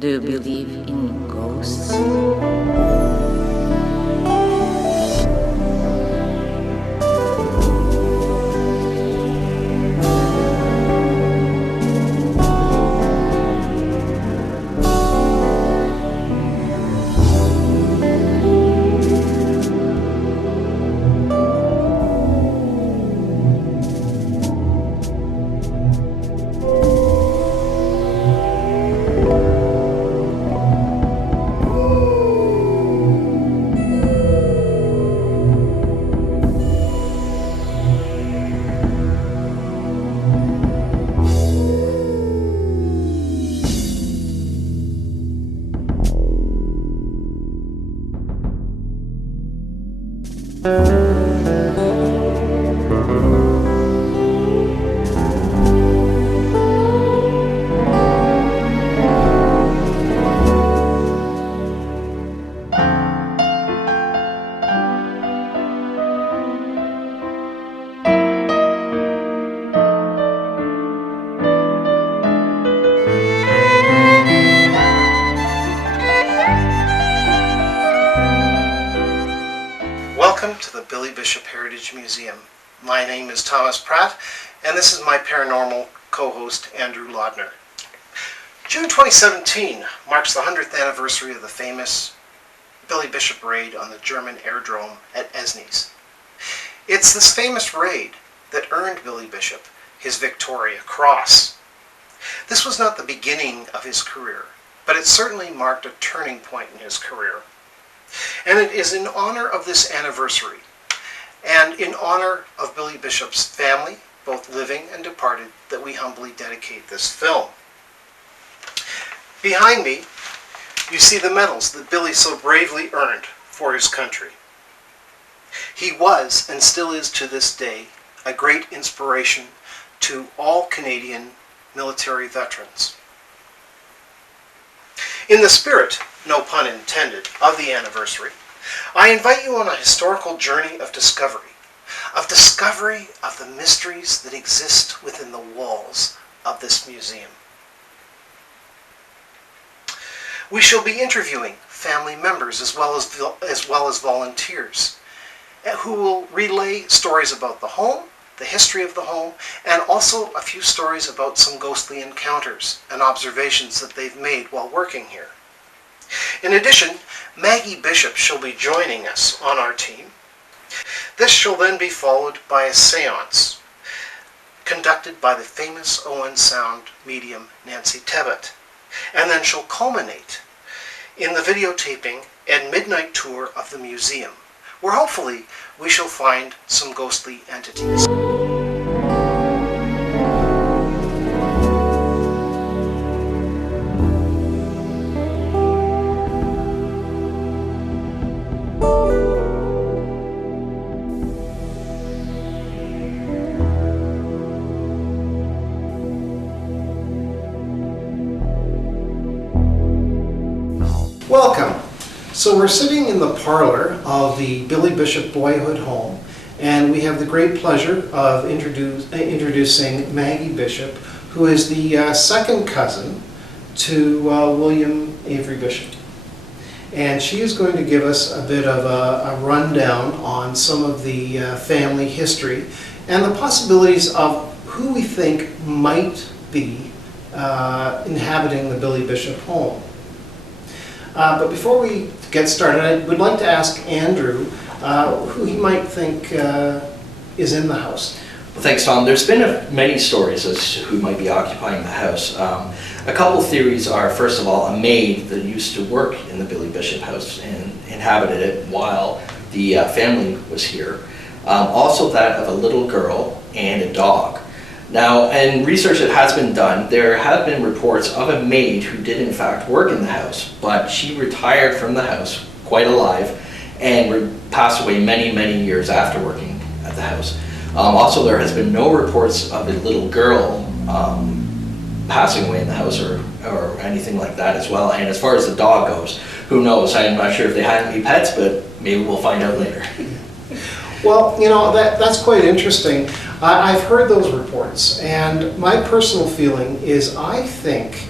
Do you believe in ghosts? Welcome to the Billy Bishop Heritage Museum. My name is Thomas Pratt, and this is my paranormal co-host, Andrew Lardner. June 2017 marks the 100th anniversary of the famous Billy Bishop raid on the German airdrome at Esnes. It's this famous raid that earned Billy Bishop his Victoria Cross. This was not the beginning of his career, but it certainly marked a turning point in his career. And it is in honor of this anniversary, and in honor of Billy Bishop's family, both living and departed, that we humbly dedicate this film. Behind me, you see the medals that Billy so bravely earned for his country. He was, and still is to this day, a great inspiration to all Canadian military veterans. In the spirit, no pun intended, of the anniversary, I invite you on a historical journey of discovery of the mysteries that exist within the walls of this museum. We shall be interviewing family members as well as volunteers who will relay stories about the home, the history of the home, and also a few stories about some ghostly encounters and observations that they've made while working here. In addition, Maggie Bishop shall be joining us on our team. This shall then be followed by a seance conducted by the famous Owen Sound medium Nancy Tebbett, and then shall culminate in the videotaping and midnight tour of the museum, where hopefully we shall find some ghostly entities. Welcome. So we're sitting in the parlor of the Billy Bishop Boyhood Home, and we have the great pleasure of introducing Maggie Bishop, who is the second cousin to William Avery Bishop. And she is going to give us a bit of a rundown on some of the family history and the possibilities of who we think might be inhabiting the Billy Bishop home. But before we get started, I would like to ask Andrew who he might think is in the house. Well, thanks, Tom. There's been many stories as to who might be occupying the house. A couple theories are, first of all, a maid that used to work in the Billy Bishop house and inhabited it while the family was here. Also that of a little girl and a dog. Now, in research that has been done, there have been reports of a maid who did in fact work in the house, but she retired from the house quite alive and passed away many, many years after working at the house. Also, there has been no reports of a little girl passing away in the house or anything like that as well. And as far as the dog goes, who knows? I'm not sure if they had any pets, but maybe we'll find out later. Well, you know, that's quite interesting. I've heard those reports, and my personal feeling is I think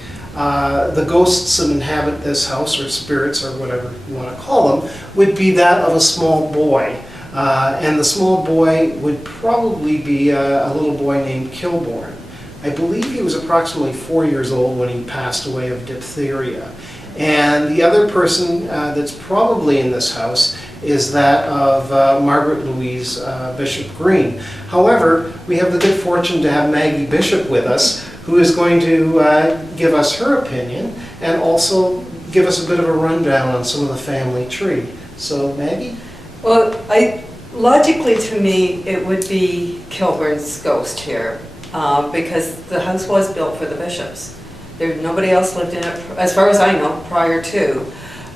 the ghosts that inhabit this house, or spirits, or whatever you want to call them, would be that of a small boy. And the small boy would probably be a little boy named Kilborn. I believe he was approximately 4 years old when he passed away of diphtheria. And the other person that's probably in this house is that of Margaret Louise Bishop Green. However, we have the good fortune to have Maggie Bishop with us, who is going to give us her opinion and also give us a bit of a rundown on some of the family tree. So, Maggie? Well, logically to me, it would be Kilburn's ghost here, because the house was built for the Bishops. Nobody else lived in it, as far as I know, prior to.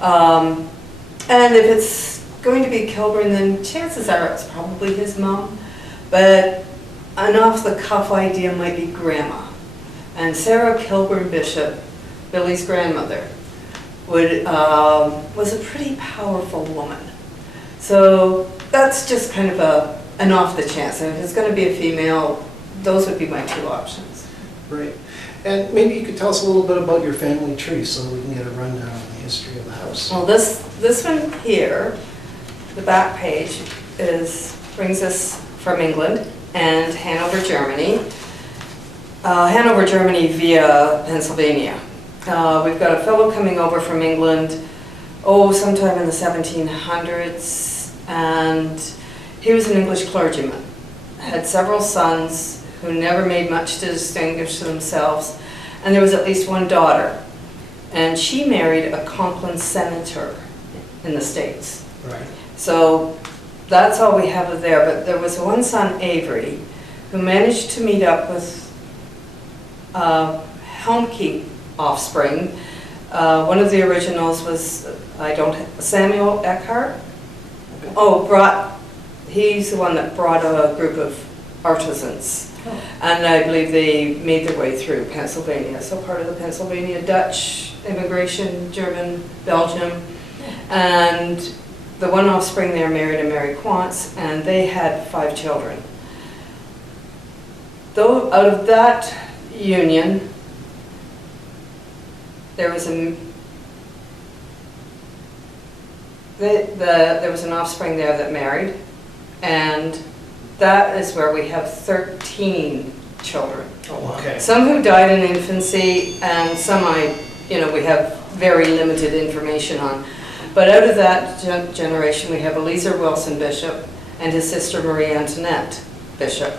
And if it's going to be Kilburn, then chances are it's probably his mom. But an off-the-cuff idea might be Grandma. And Sarah Kilburn Bishop, Billy's grandmother, was a pretty powerful woman. So that's just kind of an off-the-chance. And if it's going to be a female, those would be my two options. Right. And maybe you could tell us a little bit about your family tree so we can get a rundown on the history of the house. Well, this one here, the back page, brings us from England and Hanover, Germany. Hanover, Germany via Pennsylvania. We've got a fellow coming over from England, sometime in the 1700s, and he was an English clergyman. Had several sons who never made much to distinguish themselves, and there was at least one daughter. And she married a Conklin senator in the States. Right. So that's all we have of there, but there was one son, Avery, who managed to meet up with Helmke offspring. One of the originals was, Samuel Eckhart. He's the one that brought a group of artisans. And I believe they made their way through Pennsylvania. So part of the Pennsylvania Dutch immigration, German, Belgium. And the one offspring there married a Mary Quantz, and they had 5 children. Though out of that union, there was there was an offspring there that married, and that is where we have 13 children. Oh, okay. Some who died in infancy, and some we have very limited information on. But out of that generation, we have Eliezer Wilson Bishop and his sister Marie Antoinette Bishop.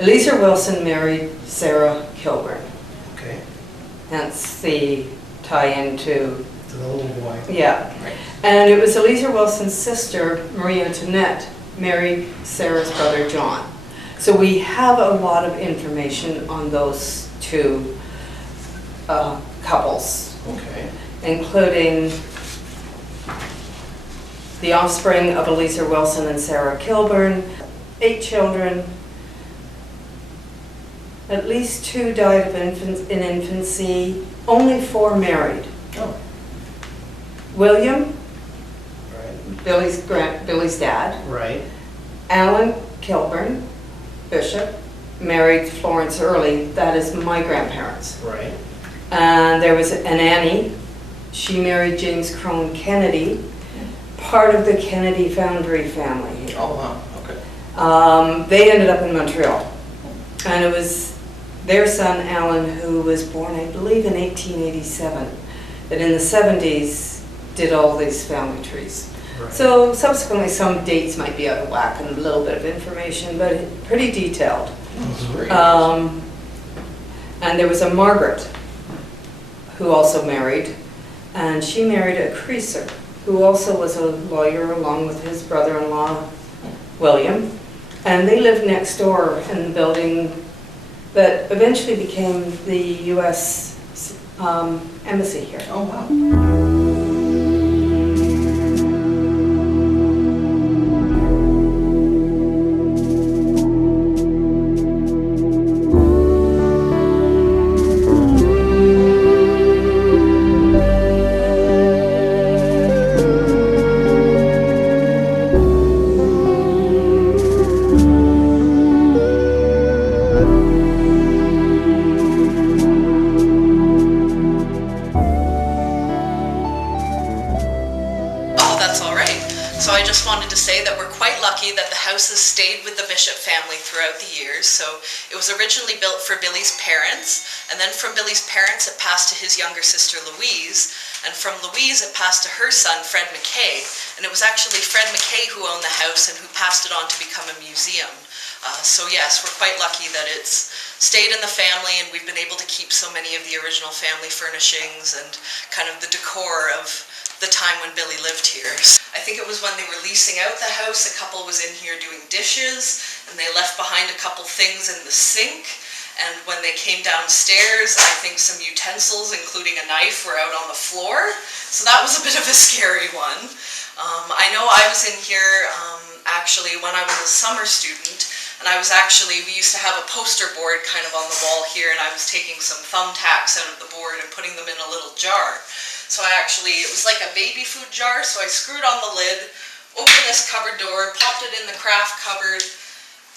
Eliezer Wilson married Sarah Kilburn. Okay. Hence the tie-in to the little boy. Yeah. Right. And it was Eliezer Wilson's sister, Marie Antoinette, married Sarah's brother, John. So we have a lot of information on those two couples. Okay. Including the offspring of Eliezer Wilson and Sarah Kilburn, 8 children. At least 2 died in infancy, only 4 married. Oh. William, Right. Billy's dad. Right. Alan Kilburn, Bishop, married Florence Early, that is my grandparents. Right. And there was an Annie, she married James Crone Kennedy, part of the Kennedy Foundry family. Oh, wow, okay. They ended up in Montreal. And it was their son, Alan, who was born, I believe, in 1887, that in the 70s did all these family trees. Right. So subsequently, some dates might be out of whack and a little bit of information, but pretty detailed. That's great. And there was a Margaret, who also married, and she married a Creaser, who also was a lawyer along with his brother-in-law, William. And they lived next door in the building that eventually became the U.S. Embassy here. Oh, wow. So I just wanted to say that we're quite lucky that the house has stayed with the Bishop family throughout the years. So it was originally built for Billy's parents, and then from Billy's parents it passed to his younger sister Louise, and from Louise it passed to her son Fred McKay, and it was actually Fred McKay who owned the house and who passed it on to become a museum. So yes, we're quite lucky that it's stayed in the family, and we've been able to keep so many of the original family furnishings and kind of the decor of the time when Billy lived here. I think it was when they were leasing out the house, a couple was in here doing dishes, and they left behind a couple things in the sink, and when they came downstairs, I think some utensils, including a knife, were out on the floor, so that was a bit of a scary one. I know I was in here actually when I was a summer student, and we used to have a poster board kind of on the wall here, and I was taking some thumbtacks out of the board and putting them in a little jar. So it was like a baby food jar, so I screwed on the lid, opened this cupboard door, popped it in the craft cupboard,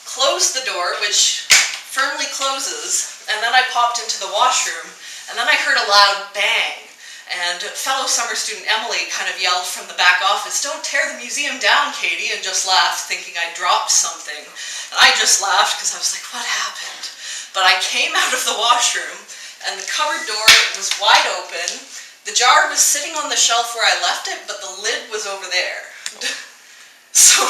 closed the door, which firmly closes, and then I popped into the washroom, and then I heard a loud bang. And fellow summer student Emily kind of yelled from the back office, "Don't tear the museum down, Katie," and just laughed, thinking I dropped something. And I just laughed because I was like, what happened? But I came out of the washroom, and the cupboard door was wide open. The jar was sitting on the shelf where I left it, but the lid was over there. So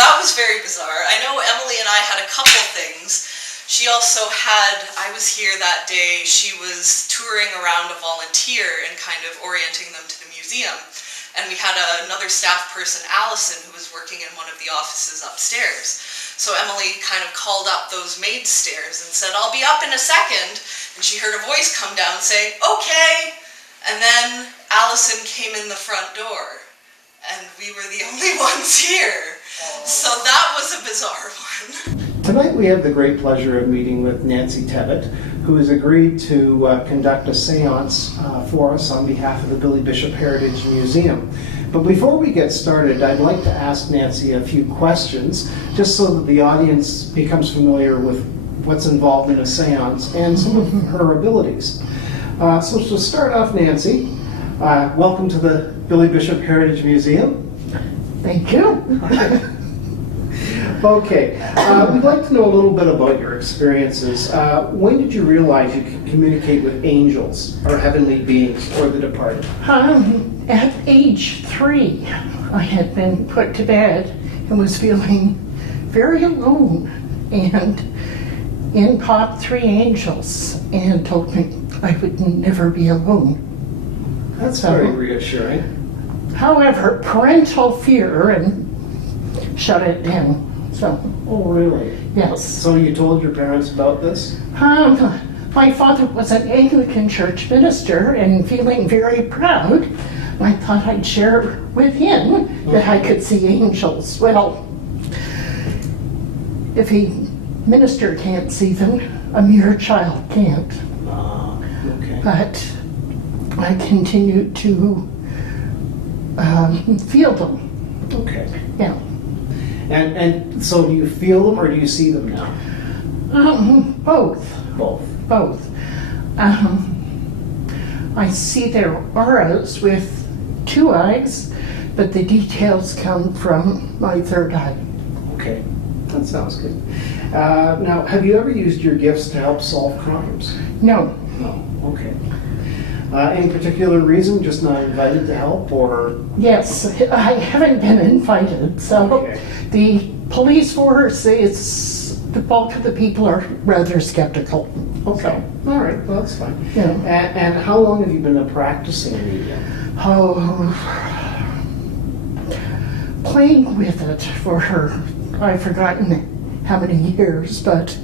that was very bizarre. I know Emily and I had a couple things. She also I was here that day, she was touring around a volunteer and kind of orienting them to the museum. And we had another staff person, Allison, who was working in one of the offices upstairs. So Emily kind of called up those maid stairs and said, "I'll be up in a second." And she heard a voice come down saying, "Okay." And then Allison came in the front door, and we were the only ones here. So that was a bizarre one. Tonight we have the great pleasure of meeting with Nancy Tevitt, who has agreed to conduct a seance for us on behalf of the Billy Bishop Heritage Museum. But before we get started, I'd like to ask Nancy a few questions, just so that the audience becomes familiar with what's involved in a seance and some of her abilities. So to start off, Nancy, welcome to the Billy Bishop Heritage Museum. Thank you. Okay, we'd like to know a little bit about your experiences. When did you realize you could communicate with angels or heavenly beings or the departed? At age 3, I had been put to bed and was feeling very alone, and in popped 3 angels and told me I would never be alone. That's very reassuring. However, parental fear shut it down. So, oh, really? yes. So you told your parents about this? My father was an Anglican church minister, and feeling very proud, I thought I'd share with him that I could see angels. Well, if a minister can't see them, a mere child can't. Okay. But I continued to feel them. Okay. Yeah. And so do you feel them or do you see them now? Both. Both. I see their auras with 2 eyes, but the details come from my 3rd eye. Okay, that sounds good. Now, have you ever used your gifts to help solve crimes? No. No. Okay. Any particular reason? Just not invited to help, or? Yes, I haven't been invited, so Okay. the police force is, the bulk of the people are rather skeptical. Okay. All right. Well, that's fine. Yeah. And how long have you been a practicing medium? Oh, playing with it for I've forgotten how many years, but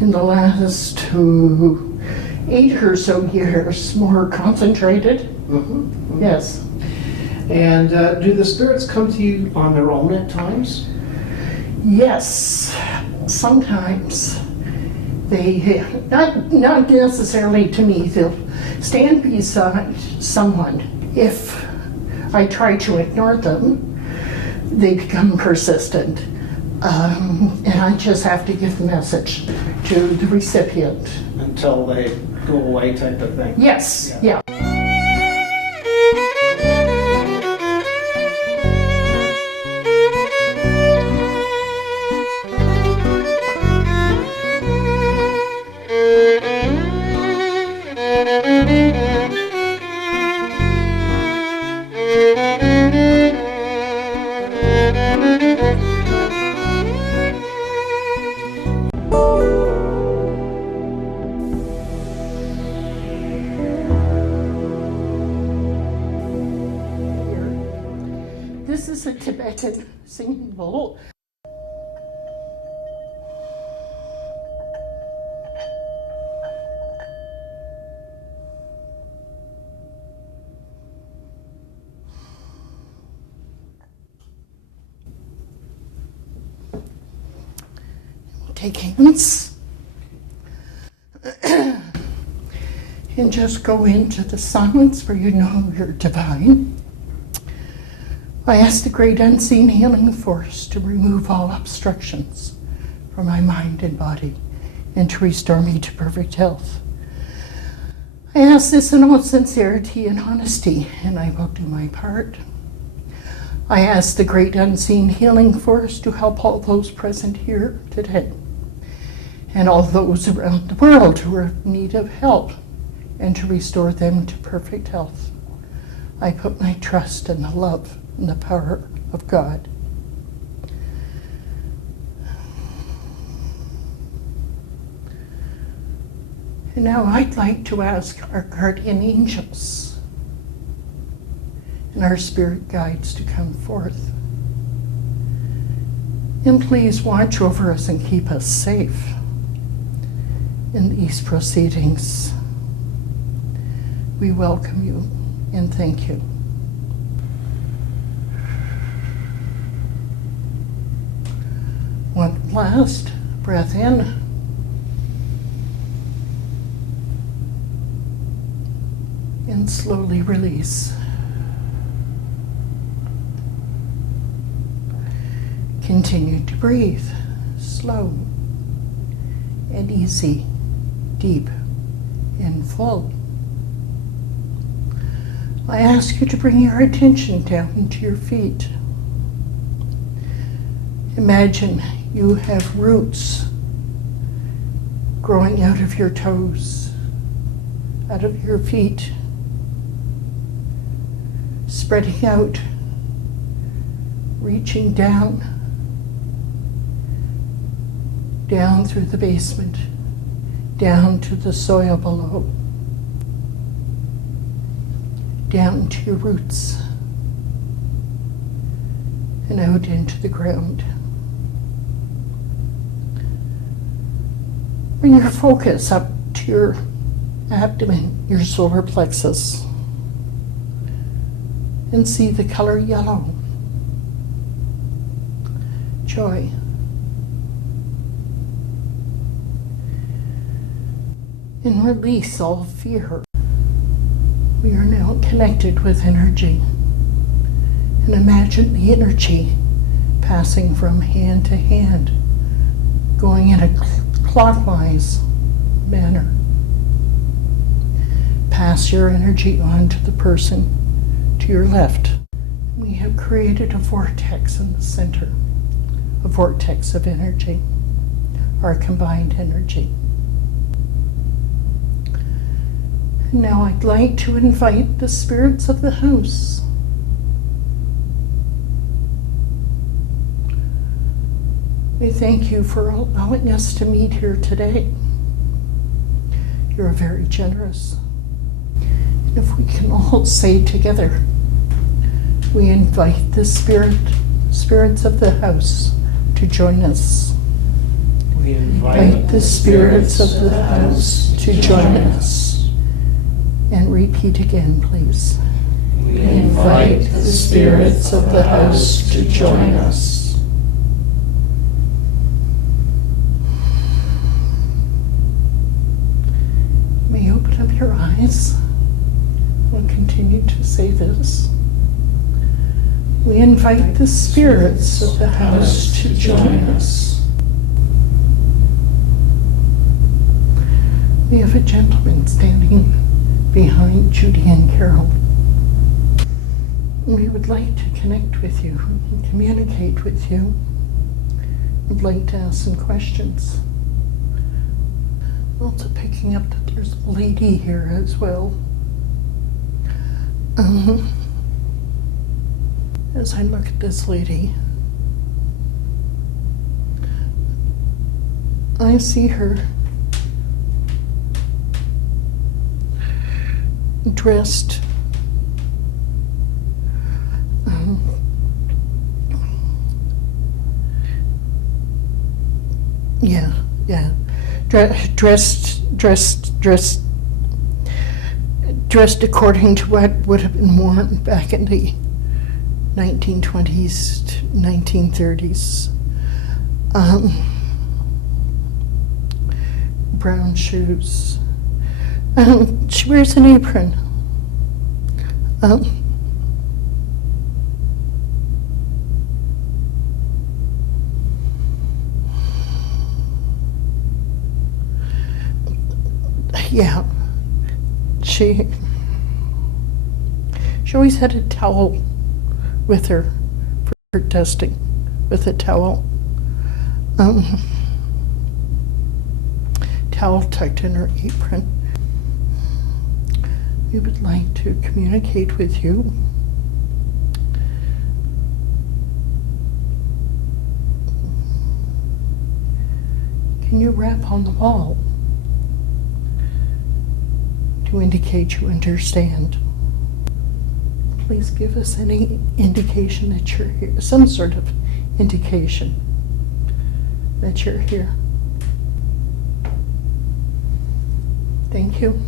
in the last 8 or so years, more concentrated. Mm-hmm. Yes. And do the spirits come to you on their own at times? Yes, sometimes. They, not necessarily to me, they'll stand beside someone. If I try to ignore them, they become persistent. And I just have to give the message to the recipient. Until they go away type of thing? Yes, yeah. This is a Tibetan singing bowl. Take hands and just go into the silence where you know you're divine. I ask the great unseen healing force to remove all obstructions from my mind and body and to restore me to perfect health. I ask this in all sincerity and honesty, and I will do my part. I ask the great unseen healing force to help all those present here today and all those around the world who are in need of help, and to restore them to perfect health. I put my trust in the love and the power of God. And now I'd like to ask our guardian angels and our spirit guides to come forth. And please watch over us and keep us safe in these proceedings. We welcome you and thank you. One last breath in. And slowly release. Continue to breathe, slow and easy, deep and full. I ask you to bring your attention down to your feet. Imagine you have roots growing out of your toes, out of your feet, spreading out, reaching down through the basement, down to the soil below, down to your roots, and out into the ground. Bring your focus up to your abdomen, your solar plexus, and see the color yellow. Joy. And release all fear. We are now connected with energy. And imagine the energy passing from hand to hand, going in a clockwise manner. Pass your energy on to the person to your left. We have created a vortex in the center, a vortex of energy, our combined energy. And now I'd like to invite the spirits of the house We thank you for allowing us to meet here today. You're very generous. And if we can all say together, we invite the spirits of the house to join us. We invite the spirits of the house to join us. And repeat again, please. We invite the spirits of the house to join us. May you open up your eyes. We'll continue to say this. We invite the spirits of the house to join us. We have a gentleman standing behind Judy and Carol. We would like to connect with you and communicate with you. We'd like to ask some questions. Also picking up that there's a lady here as well. As I look at this lady, I see her dressed yeah. Dressed according to what would have been worn back in the 1920s to 1930s. Brown shoes. She wears an apron. Yeah, she always had a towel with her for dusting, with a towel. Towel tucked in her apron. We would like to communicate with you. Can you rap on the wall to indicate you understand? Please give us any indication that you're here, some sort of indication that you're here. Thank you.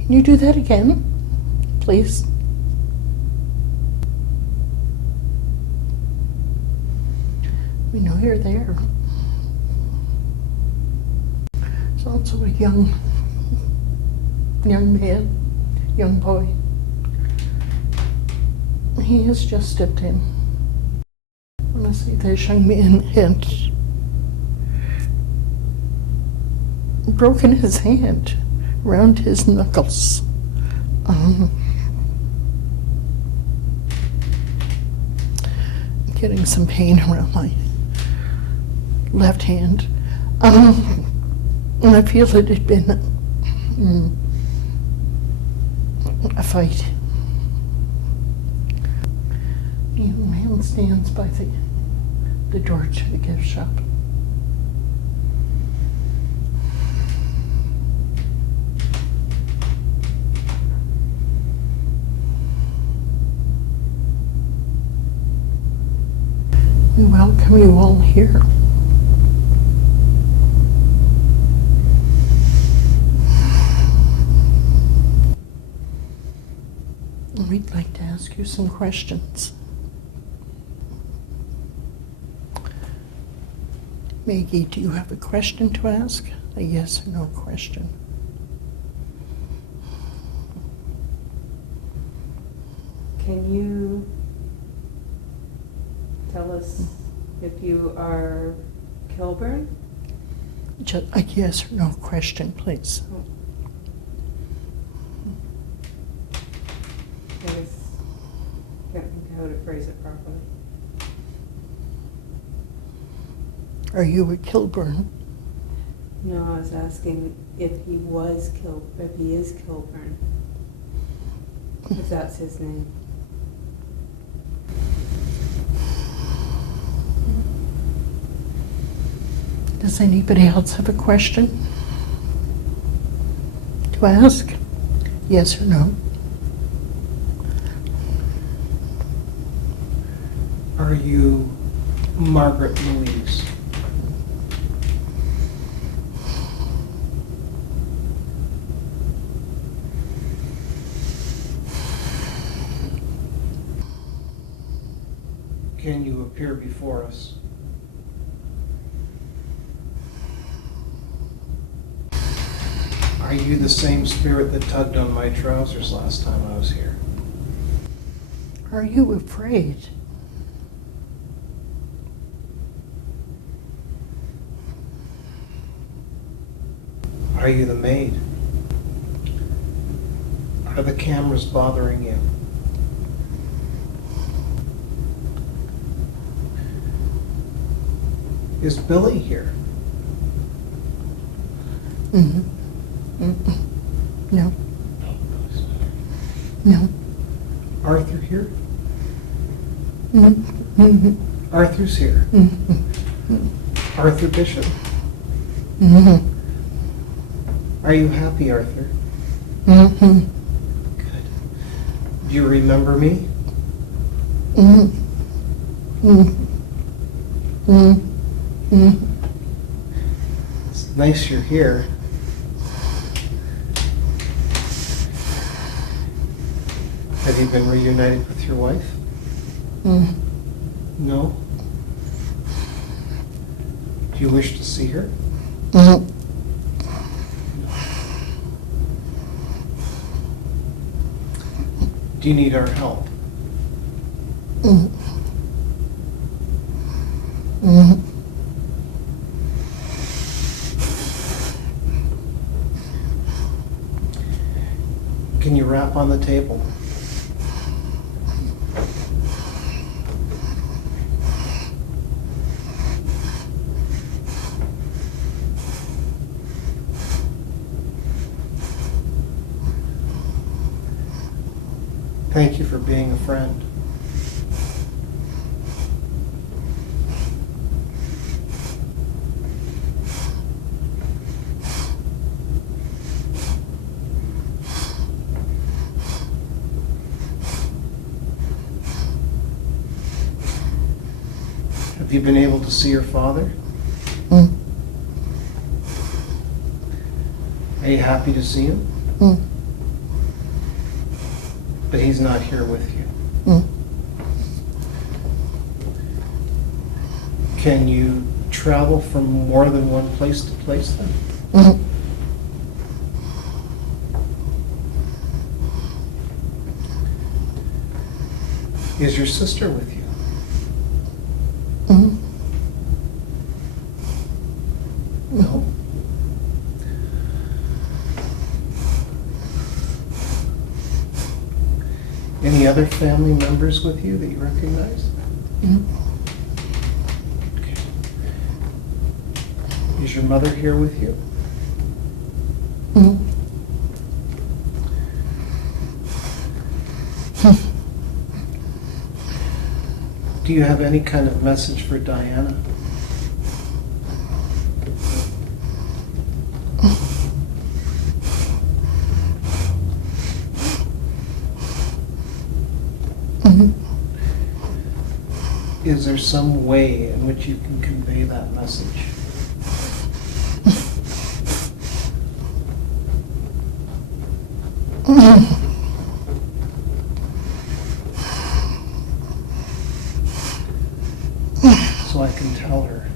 Can you do that again, please? We know you're there. There's also a young man, young boy. He has just stepped in. I want to see this young man had broken his hand around his knuckles. Getting some pain around my left hand. And I feel it had been a fight. The young man stands by the door to the gift shop. We welcome you all here. We'd like to ask you some questions. Maggie, do you have a question to ask? A yes or no question? Can you tell us if you are Kilburn? Just a yes or no question, please. I guess can't think how to phrase it properly. Are you a Kilburn? No, I was asking if he is Kilburn. If that's his name. Does anybody else have a question to ask? Yes or no? Are you Margaret Louise? Can you appear before us? Are you the same spirit that tugged on my trousers last time I was here? Are you afraid? Are you the maid? Are the cameras bothering you? Is Billy here? Mm-hmm. Mm-mm. No. No. Arthur here? Mm-hmm. Arthur's here. Mm-hmm. Arthur Bishop. Mm-hmm. Are you happy, Arthur? Mm-hmm. Good. Do you remember me? Mm-hmm. Mm-hmm. Mm-hmm. nice you're here. Have you been reunited with your wife? No? Do you wish to see her? Do you need our help? Can you rap on the table? Thank you for being a friend. Have you been able to see your father? Are you happy to see him? But he's not here with you. Can you travel from more than one place to place then? Is your sister with you? No. Any other family members with you that you recognize? Okay. Is your mother here with you? Do you have any kind of message for Diana? Is there some way in which you can convey that message? So I can tell her.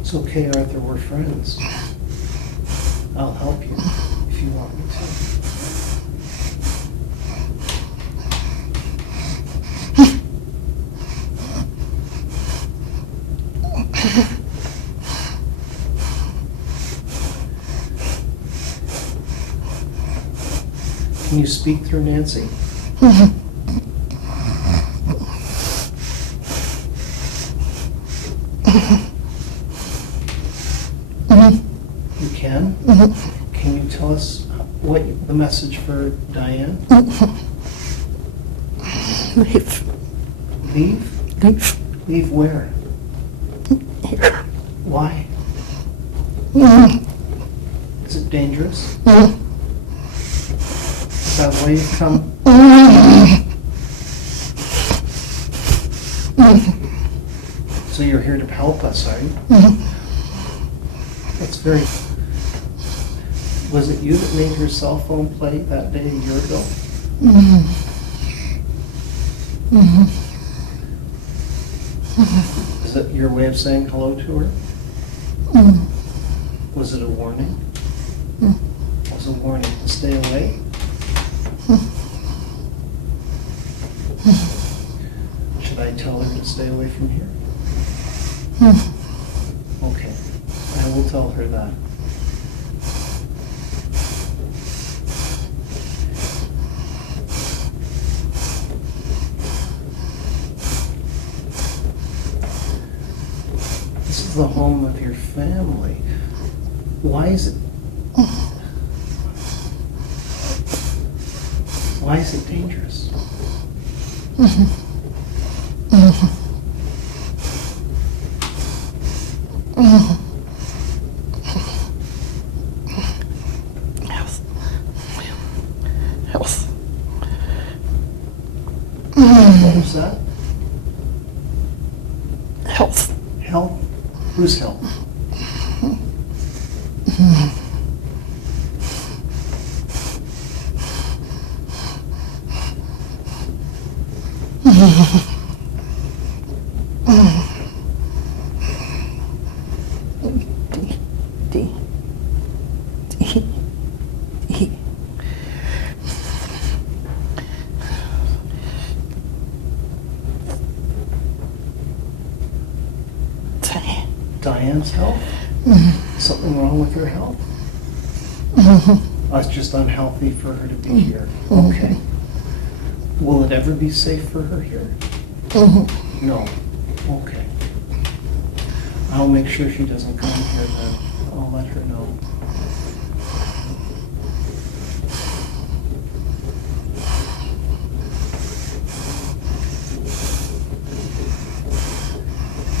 It's okay, Arthur, we're friends. I'll help you if you want me to. Can you speak through Nancy? You can? Can you tell us what the message for Diane? Leave. Leave? Leave. Leave where? Here. Why? Is it dangerous? Is that why you've come? So you're here to help us, are you? That's very... Was it you that made your cell phone play that day a year ago? Is that your way of saying hello to her? Was it a warning? It was a warning to stay away? Should I tell her to stay away from here? Okay, I will tell her that. This is the home of your family. Why is it? Why is it dangerous? Health. Health. What was that? Whose help? Diane's health? Something wrong with her health? It's just unhealthy for her to be here. Okay. Will it ever be safe for her here? No. Okay. I'll make sure she doesn't come here then. I'll let her know.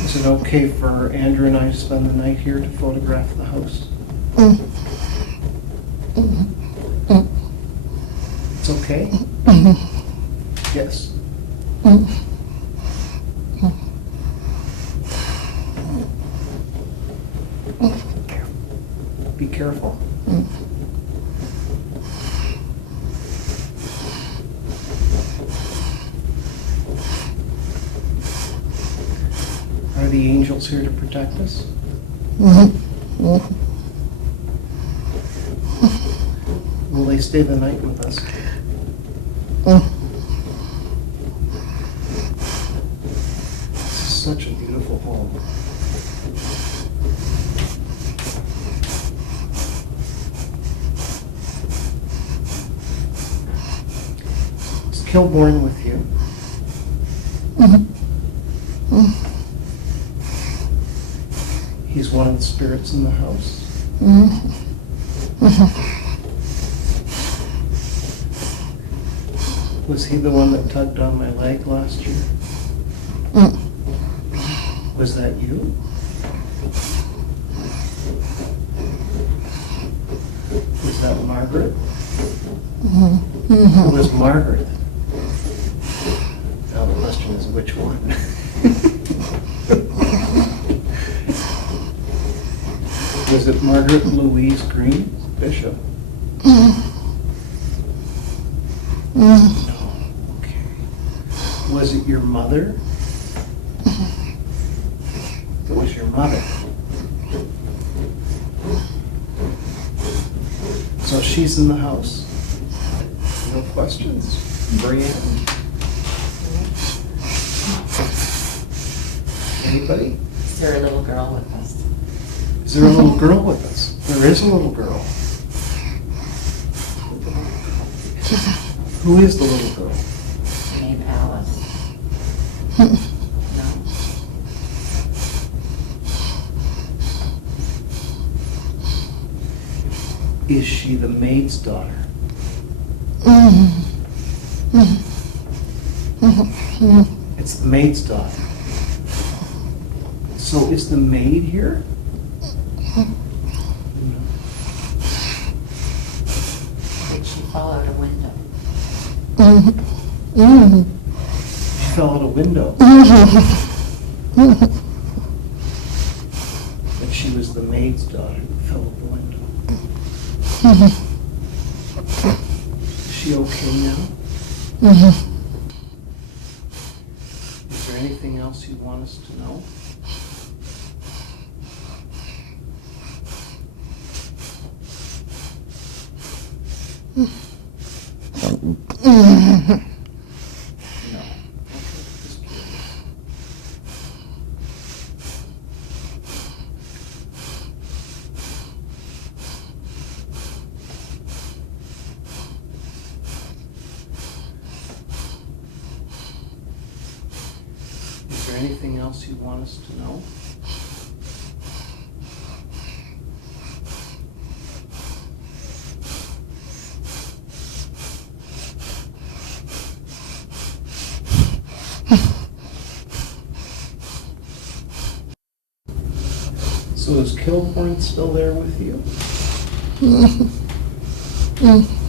Is it okay for Andrew and I to spend the night here to photograph the house? It's okay? Yes. Be careful. Are the angels here to protect us? Will they stay the night with us? This is such a beautiful home. Is Kilborn with you? He's one of the spirits in the house. Was he the one that tugged on my leg last year? Was that you? Was that Margaret? It was Margaret. Now the question is which one? Was it Margaret Louise Green, Bishop? No. Okay. Was it your mother? It was your mother. So she's in the house. No questions. Brienne. Anybody? Is there a little girl with us? Is there a little girl with us? There is a little girl. Who is the little girl? Named Alice. No. Is she the maid's daughter? It's the maid's daughter. So is the maid here? Did she fall out a window? She fell out a window. But she was the maid's daughter who fell out the window. Is she okay now? Is there anything else you want us to know? No. Okay, just curious. Is there anything else you want us to know? So is Kilborn still there with you?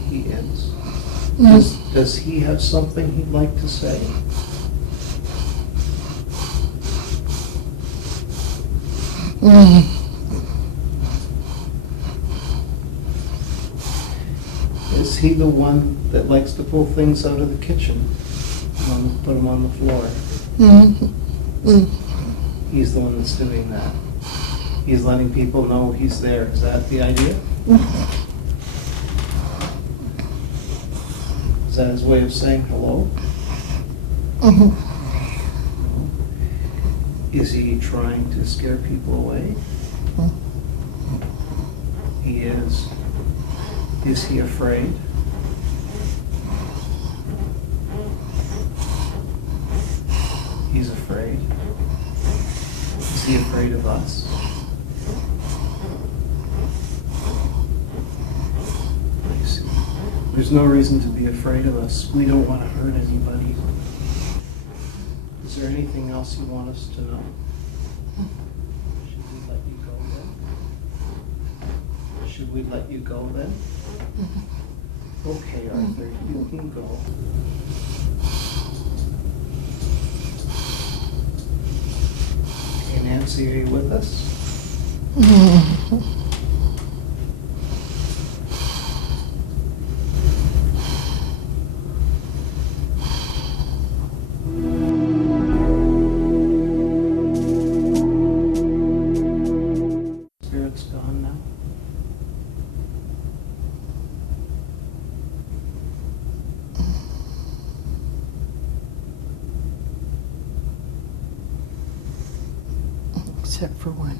He is. Does he have something he'd like to say? Is he the one that likes to pull things out of the kitchen and put them on the floor? He's the one that's doing that. He's letting people know he's there. Is that the idea? Is that his way of saying hello? Is he trying to scare people away? He is. Is he afraid? He's afraid. Is he afraid of us? I see. There's no reason to be afraid of us. We don't want to hurt anybody. Is there anything else you want us to know? Should we let you go then? Should we let you go then? Okay, Arthur, you can go. Okay, Nancy, are you with us? Spirit's gone now? Except for one.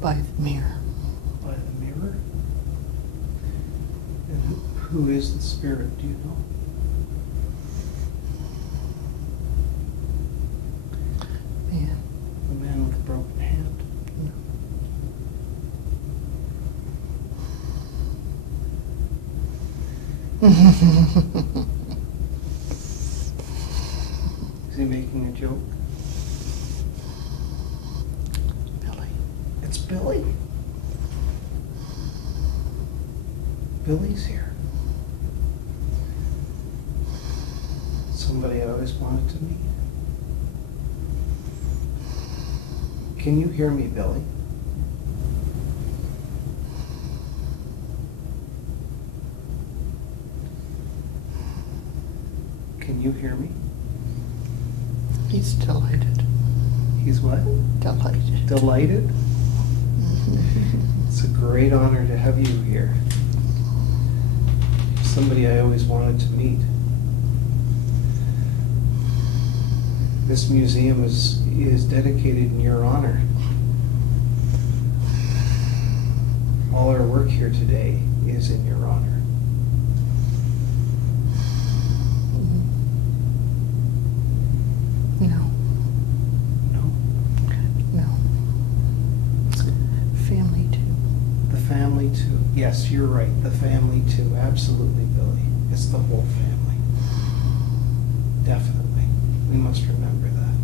By the mirror. By the mirror? And who is the spirit, do you know? Man. The man with the broken hand? Is he making a joke? Billy. It's Billy. Billy's here. Somebody I always wanted to meet. Can you hear me, Billy? Can you hear me? He's delighted. He's what? Delighted. Delighted? It's a great honor to have you here. Somebody I always wanted to meet. This museum is dedicated in your honor. All our work here today is in your honor. No. No? No. Family too. The family too. Yes, you're right. The family too. Absolutely, Billy. It's the whole family. Definitely. We must remember that.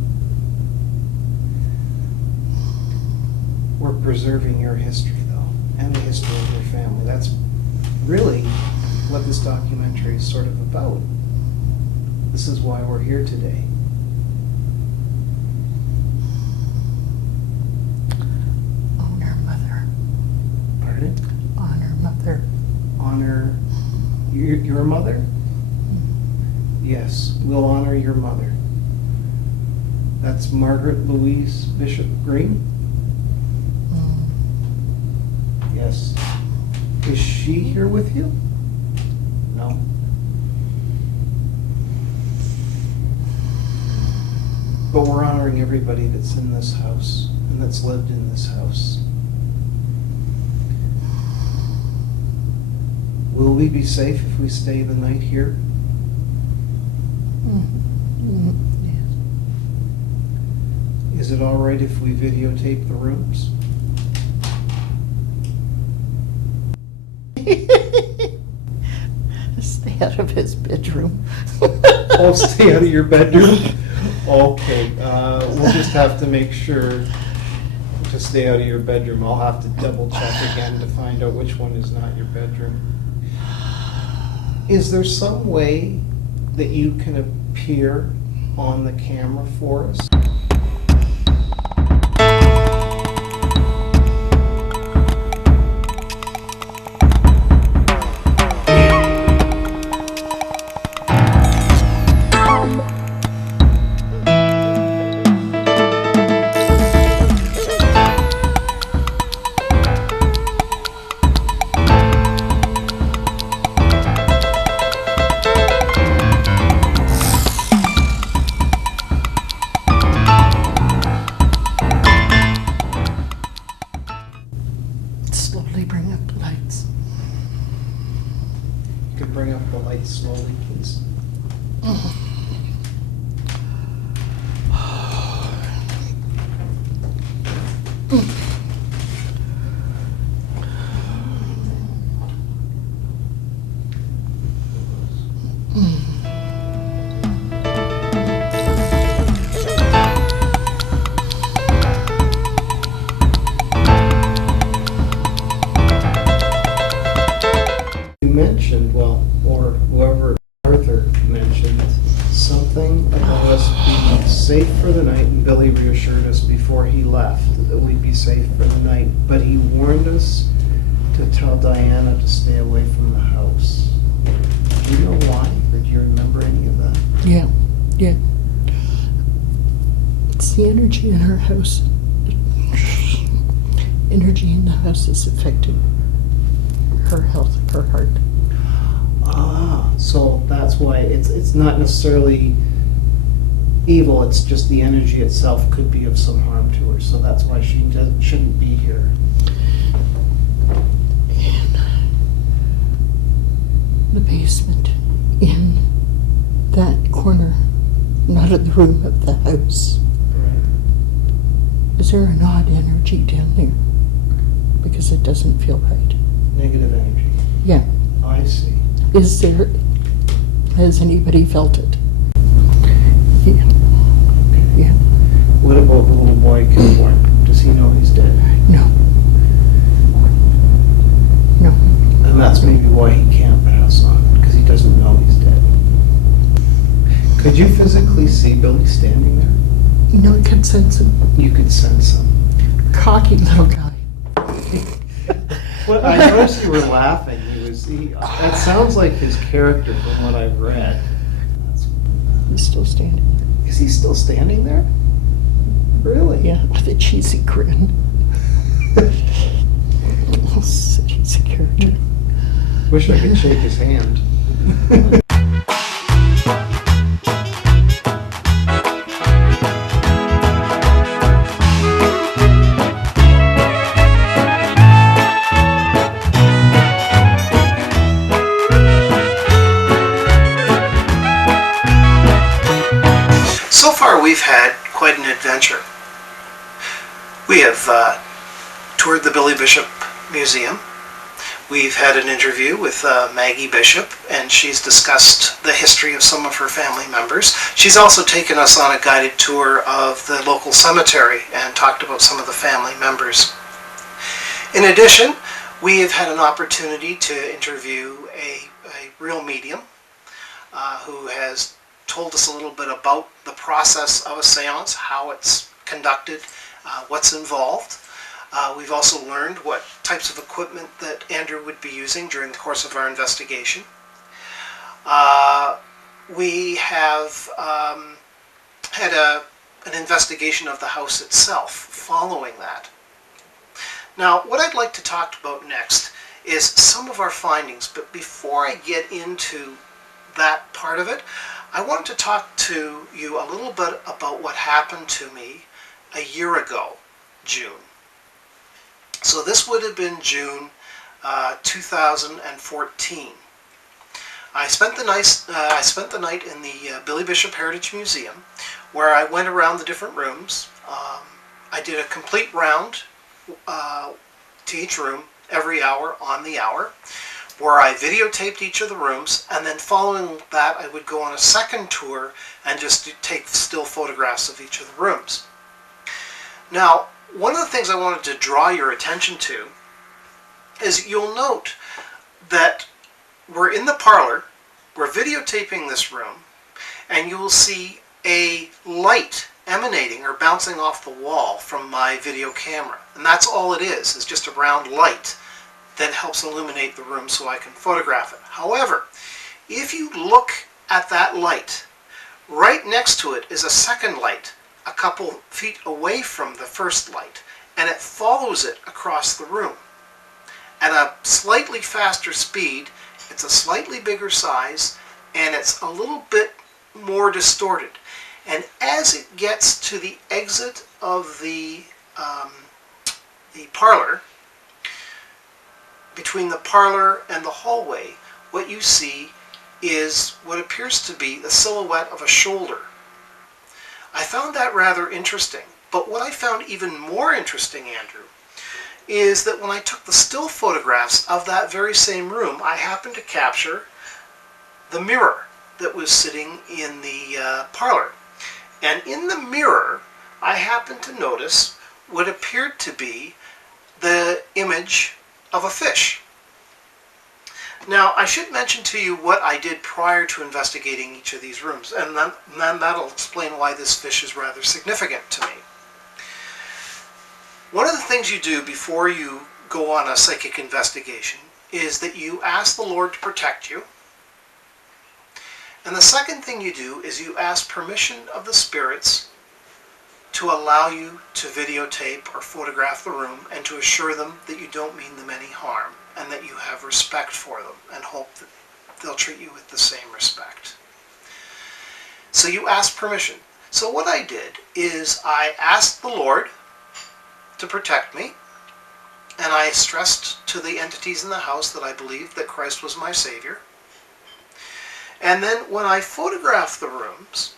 We're preserving your history, though, and the history of your family. That's really what this documentary is sort of about. This is why we're here today. Honor mother. Pardon? Honor mother. Honor your mother? Yes, we'll honor your mother. That's Margaret Louise Bishop Green? Yes. Is she here with you? No. But we're honoring everybody that's in this house and that's lived in this house. Will we be safe if we stay the night here? Yes. Is it all right if we videotape the rooms? Stay out of his bedroom. Oh, stay out of your bedroom? Okay, we'll just have to make sure to stay out of your bedroom. I'll have to double check again to find out which one is not your bedroom. Is there some way that you can appear on the camera for us? You can bring up the light slowly, please. You mentioned, well, or whoever Arthur mentioned, something about us being safe for the night, and Billy reassured us before he left that we'd be safe for the night, but he warned us to tell Diana to stay away from the house. Do you know why, or do you remember any of that? Yeah, yeah. It's the energy in her house. Energy in the house is affecting her health, her heart. Ah, so that's why it's not necessarily evil, it's just the energy itself could be of some harm to her, so that's why she shouldn't be here. In the basement, in that corner, not in the room of the house. Is there an odd energy down there? Because it doesn't feel right. Negative energy. Yeah. I see. Is there, has anybody felt it? Yeah. Yeah. What about the little boy Kilborn? Does he know he's dead? No. No. And that's maybe why he can't pass on, because he doesn't know he's dead. Could you physically see Billy standing there? You know, I could sense him. You could sense him. Cocky little guy. Well, I noticed you were laughing. That sounds like his character from what I've read. He's still standing. Is he still standing there? Really? Yeah, with a cheesy grin. He's a character. Wish I could shake his hand. So far, we've had quite an adventure. We have toured the Billy Bishop Museum. We've had an interview with Maggie Bishop, and she's discussed the history of some of her family members. She's also taken us on a guided tour of the local cemetery and talked about some of the family members. In addition, we have had an opportunity to interview a real medium who has told us a little bit about the process of a seance, how it's conducted, what's involved. We've also learned what types of equipment that Andrew would be using during the course of our investigation. We have had an investigation of the house itself following that. Now, what I'd like to talk about next is some of our findings, but before I get into that part of it, I wanted to talk to you a little bit about what happened to me a year ago, June. So this would have been June 2014. I spent the night in the Billy Bishop Heritage Museum, where I went around the different rooms. I did a complete round to each room every hour on the hour, where I videotaped each of the rooms, and then following that I would go on a second tour and just take still photographs of each of the rooms. Now, one of the things I wanted to draw your attention to is you'll note that we're in the parlor, we're videotaping this room, and you will see a light emanating or bouncing off the wall from my video camera. And that's all it is just a round light that helps illuminate the room so I can photograph it. However, if you look at that light, right next to it is a second light, a couple feet away from the first light, and it follows it across the room. At a slightly faster speed, it's a slightly bigger size, and it's a little bit more distorted. And as it gets to the exit of the parlor, between the parlor and the hallway, what you see is what appears to be the silhouette of a shoulder. I found that rather interesting, but what I found even more interesting, Andrew, is that when I took the still photographs of that very same room, I happened to capture the mirror that was sitting in the parlor. And in the mirror, I happened to notice what appeared to be the image of a fish. Now, I should mention to you what I did prior to investigating each of these rooms, and then that'll explain why this fish is rather significant to me. One of the things you do before you go on a psychic investigation is that you ask the Lord to protect you. And the second thing you do is you ask permission of the spirits to allow you to videotape or photograph the room and to assure them that you don't mean them any harm and that you have respect for them and hope that they'll treat you with the same respect. So you ask permission. So what I did is I asked the Lord to protect me, and I stressed to the entities in the house that I believed that Christ was my Savior. And then when I photographed the rooms,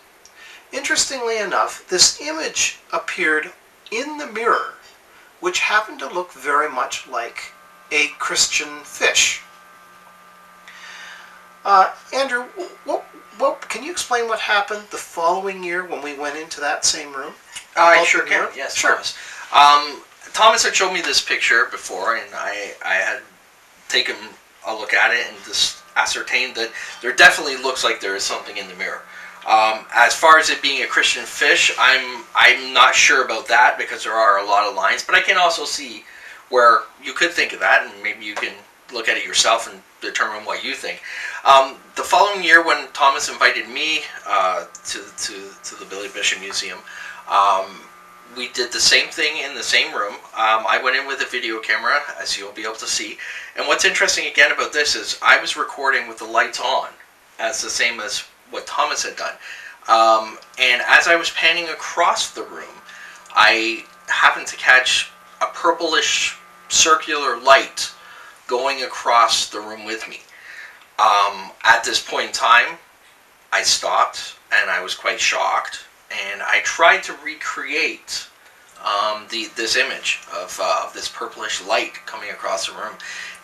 interestingly enough, this image appeared in the mirror, which happened to look very much like a Christian fish. Andrew, can you explain what happened the following year when we went into that same room? I sure can. Yes, sure. Thomas. Thomas had shown me this picture before, and I had taken a look at it and just ascertained that there definitely looks like there is something in the mirror. As far as it being a Christian fish, I'm not sure about that because there are a lot of lines, but I can also see where you could think of that, and maybe you can look at it yourself and determine what you think. The following year, when Thomas invited me to the Billy Bishop Museum, we did the same thing in the same room. I went in with a video camera, as you'll be able to see. And what's interesting again about this is I was recording with the lights on, as the same as what Thomas had done. And as I was panning across the room, I happened to catch a purplish circular light going across the room with me. At this point in time, I stopped and I was quite shocked. And I tried to recreate this image of this purplish light coming across the room.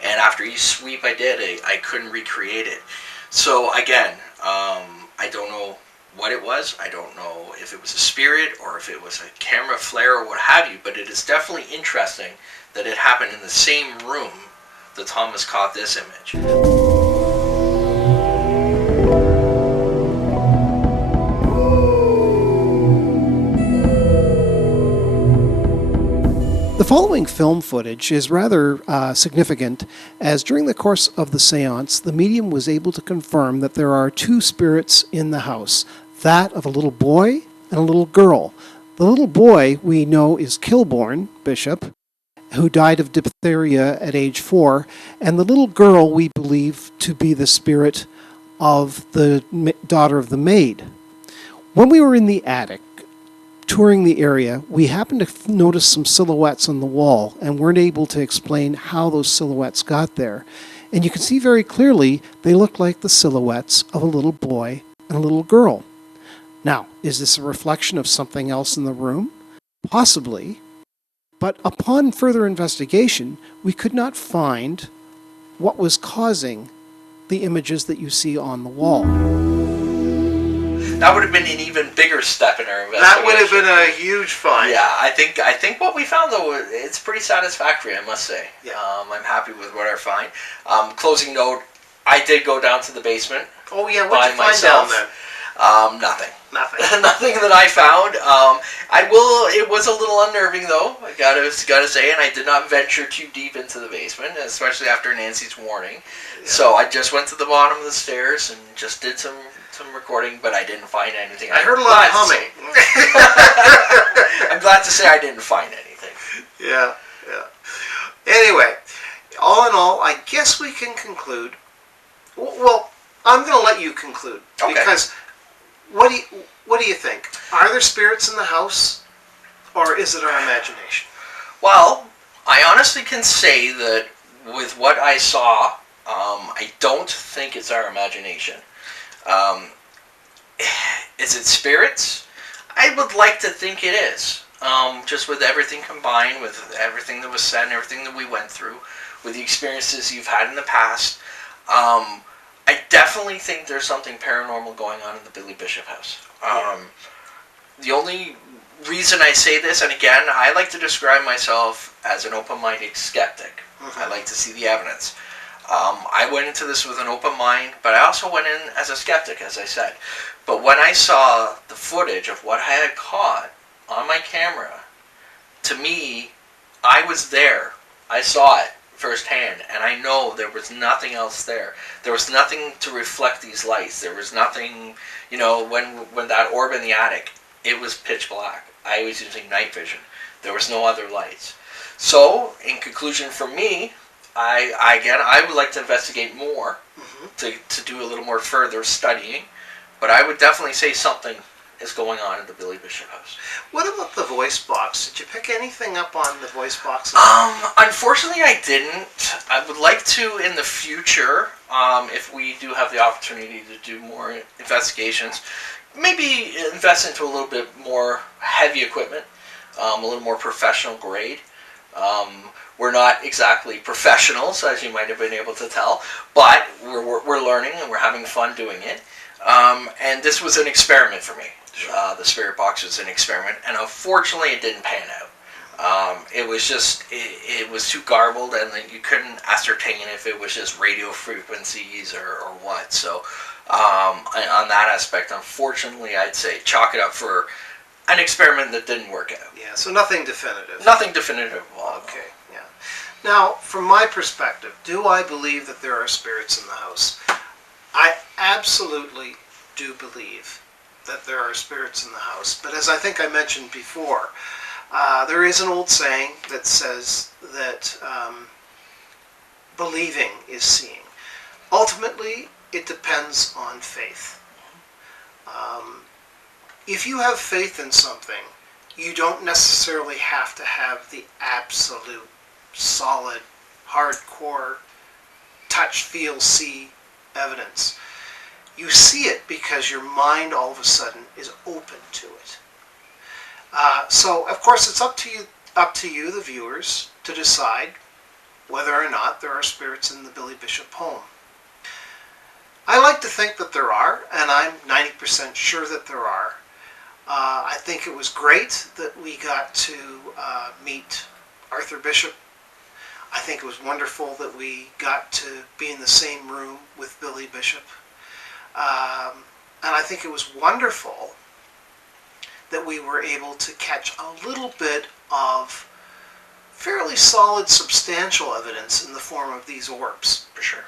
And after each sweep I did, I couldn't recreate it. So again, I don't know what it was. I don't know if it was a spirit or if it was a camera flare or what have you. But it is definitely interesting that it happened in the same room that Thomas caught this image. The following film footage is rather significant, as during the course of the seance, the medium was able to confirm that there are two spirits in the house, that of a little boy and a little girl. The little boy we know is Kilbourne Bishop, who died of diphtheria at age 4, and the little girl we believe to be the spirit of the daughter of the maid. When we were in the attic, touring the area, we happened to notice some silhouettes on the wall and weren't able to explain how those silhouettes got there. And you can see very clearly they look like the silhouettes of a little boy and a little girl. Now, is this a reflection of something else in the room? Possibly. But upon further investigation, we could not find what was causing the images that you see on the wall. That would have been an even bigger step in our investigation. That would have been a huge find. Yeah, I think what we found, though, it's pretty satisfactory, I must say. Yeah. I'm happy with what I find. Closing note, I did go down to the basement. Oh yeah, what did you find down there? Nothing. Nothing. Nothing that I found. It was a little unnerving, though, I gotta say, and I did not venture too deep into the basement, especially after Nancy's warning. Yeah. So I just went to the bottom of the stairs and just did some recording, but I didn't find anything. I heard a lot of humming. I'm glad to say I didn't find anything. Yeah. Anyway, all in all, I guess we can conclude. Well, I'm going to let you conclude. Okay. Because what do you think? Are there spirits in the house, or is it our imagination? Well, I honestly can say that with what I saw I don't think it's our imagination. Is it spirits? I would like to think it is. Just with everything combined, with everything that was said and everything that we went through, with the experiences you've had in the past, I definitely think there's something paranormal going on in the Billy Bishop house. The only reason I say this, and again, I like to describe myself as an open-minded skeptic. I like to see the evidence. I went into this with an open mind, but I also went in as a skeptic, as I said. But when I saw the footage of what I had caught on my camera, to me, I was there. I saw it firsthand, and I know there was nothing else there. There was nothing to reflect these lights. There was nothing, when that orb in the attic, it was pitch black. I was using night vision. There was no other lights. So, in conclusion for me, I would like to investigate more, to do a little more further studying, but I would definitely say something is going on in the Billy Bishop house. What about the voice box? Did you pick anything up on the voice box? Unfortunately I didn't. I would like to in the future, if we do have the opportunity to do more investigations, maybe invest into a little bit more heavy equipment, a little more professional grade. We're not exactly professionals, as you might have been able to tell, but we're learning and we're having fun doing it. And this was an experiment for me. The spirit box was an experiment, and unfortunately it didn't pan out. It was just, it was too garbled, and you couldn't ascertain if it was just radio frequencies or what. So on that aspect, unfortunately, I'd say chalk it up for an experiment that didn't work out. Yeah, so nothing definitive. Nothing definitive. Okay, yeah. Now, from my perspective, do I believe that there are spirits in the house? I absolutely do believe that there are spirits in the house. But as I think I mentioned before, there is an old saying that says that believing is seeing. Ultimately, it depends on faith. If you have faith in something, you don't necessarily have to have the absolute, solid, hardcore, touch, feel, see evidence. You see it because your mind all of a sudden is open to it. So, of course, it's up to you, the viewers, to decide whether or not there are spirits in the Billy Bishop home. I like to think that there are, and I'm 90% sure that there are. I think it was great that we got to meet Arthur Bishop. I think it was wonderful that we got to be in the same room with Billy Bishop. And I think it was wonderful that we were able to catch a little bit of fairly solid, substantial evidence in the form of these orbs. For sure.